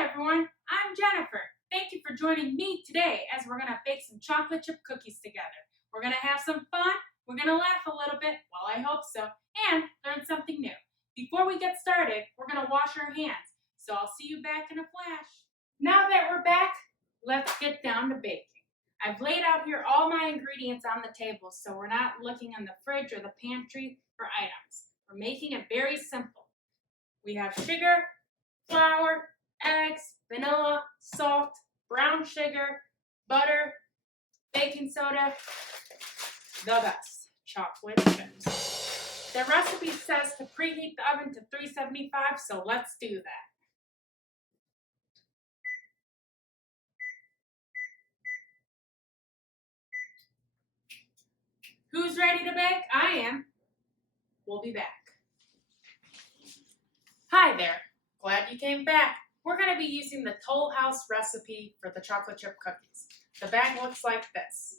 Hi everyone, I'm Jennifer. Thank you for joining me today as we're going to bake some chocolate chip cookies together. We're going to have some fun, we're going to laugh a little bit, well I hope so, and learn something new. Before we get started, we're going to wash our hands, so I'll see you back in a flash. Now that we're back, let's get down to baking. I've laid out here all my ingredients on the table so we're not looking in the fridge or the pantry for items. We're making it very simple. We have sugar, flour, eggs, vanilla, salt, brown sugar, butter, baking soda, the best, chocolate chips. The recipe says to preheat the oven to 375, so let's do that. Who's ready to bake? I am. We'll be back. Hi there. Glad you came back. We're going to be using the Toll House recipe for the chocolate chip cookies. The bag looks like this.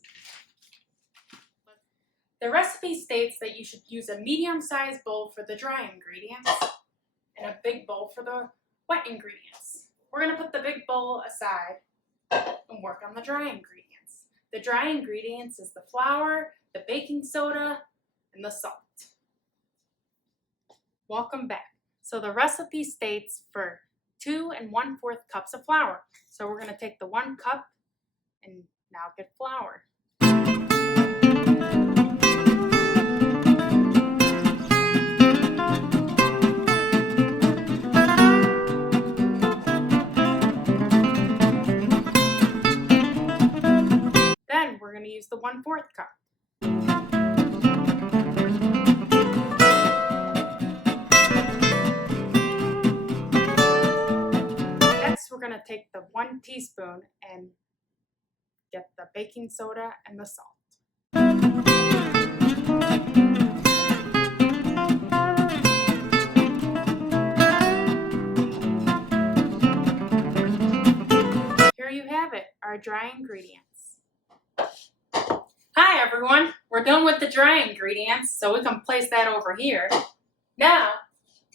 The recipe states that you should use a medium-sized bowl for the dry ingredients and a big bowl for the wet ingredients. We're going to put the big bowl aside and work on the dry ingredients. The dry ingredients is the flour, the baking soda, and the salt. Welcome back. So the recipe states for 2 1/4 cups of flour. So we're going to take the 1 cup and now get flour. Then we're going to use the 1/4 cup. We're going to take the 1 teaspoon and get the baking soda and the salt. Here you have it, our dry ingredients. Hi everyone, we're done with the dry ingredients, so we can place that over here. Now,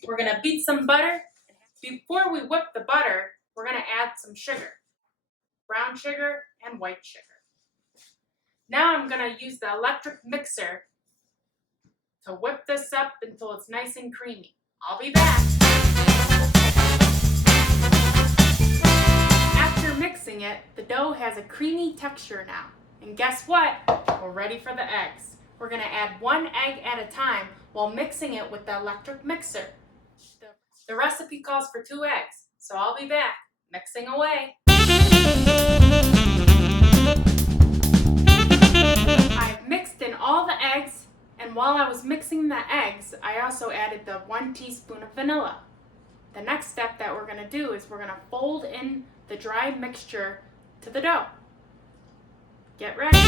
we're going to beat some butter. Before we whip the butter, we're going to add some sugar, brown sugar and white sugar. Now I'm going to use the electric mixer to whip this up until it's nice and creamy. I'll be back. After mixing it, the dough has a creamy texture now. And guess what? We're ready for the eggs. We're going to add 1 egg at a time while mixing it with the electric mixer. The recipe calls for 2 eggs, so I'll be back. Mixing away. I've mixed in all the eggs, and while I was mixing the eggs, I also added the 1 teaspoon of vanilla. The next step that we're going to do is we're going to fold in the dry mixture to the dough. Get ready.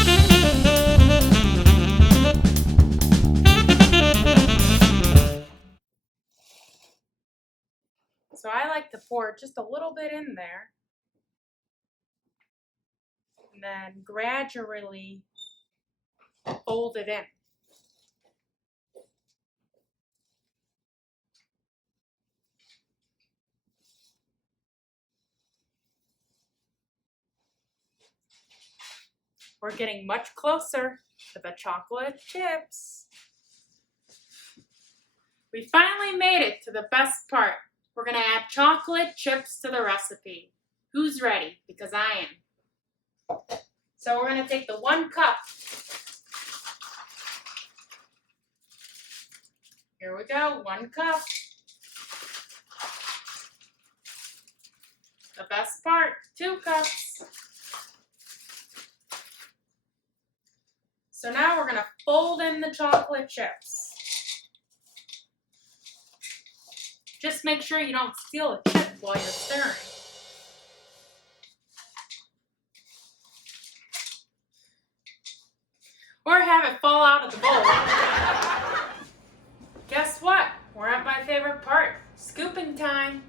So I like to pour just a little bit in there and then gradually fold it in. We're getting much closer to the chocolate chips. We finally made it to the best part. We're going to add chocolate chips to the recipe. Who's ready? Because I am. So we're going to take the 1 cup. Here we go, 1 cup. The best part, 2 cups. So now we're going to fold in the chocolate chips. Just make sure you don't steal a chip while you're stirring. Or have it fall out of the bowl. Guess what? We're at my favorite part, scooping time.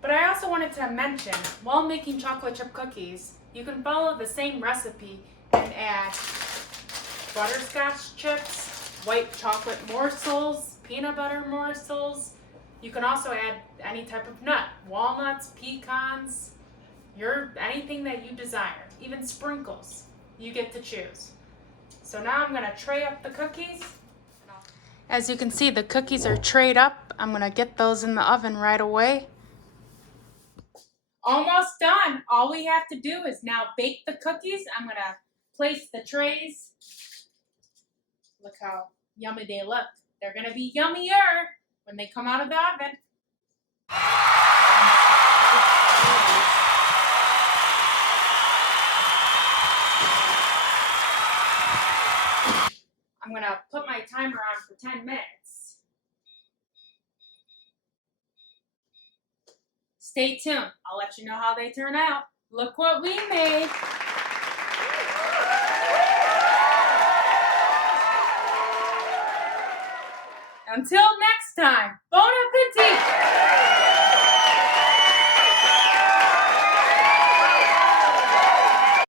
But I also wanted to mention, while making chocolate chip cookies, you can follow the same recipe and add butterscotch chips, white chocolate morsels, peanut butter morsels, You can also add any type of nut, walnuts, pecans, anything that you desire, even sprinkles. You get to choose. So now I'm gonna tray up the cookies. As you can see, the cookies are trayed up. I'm gonna get those in the oven right away. Almost done. All we have to do is now bake the cookies. I'm gonna place the trays. Look how yummy they look. They're gonna be yummier when they come out of the oven. I'm gonna put my timer on for 10 minutes. Stay tuned. I'll let you know how they turn out. Look what we made. Until next time, bon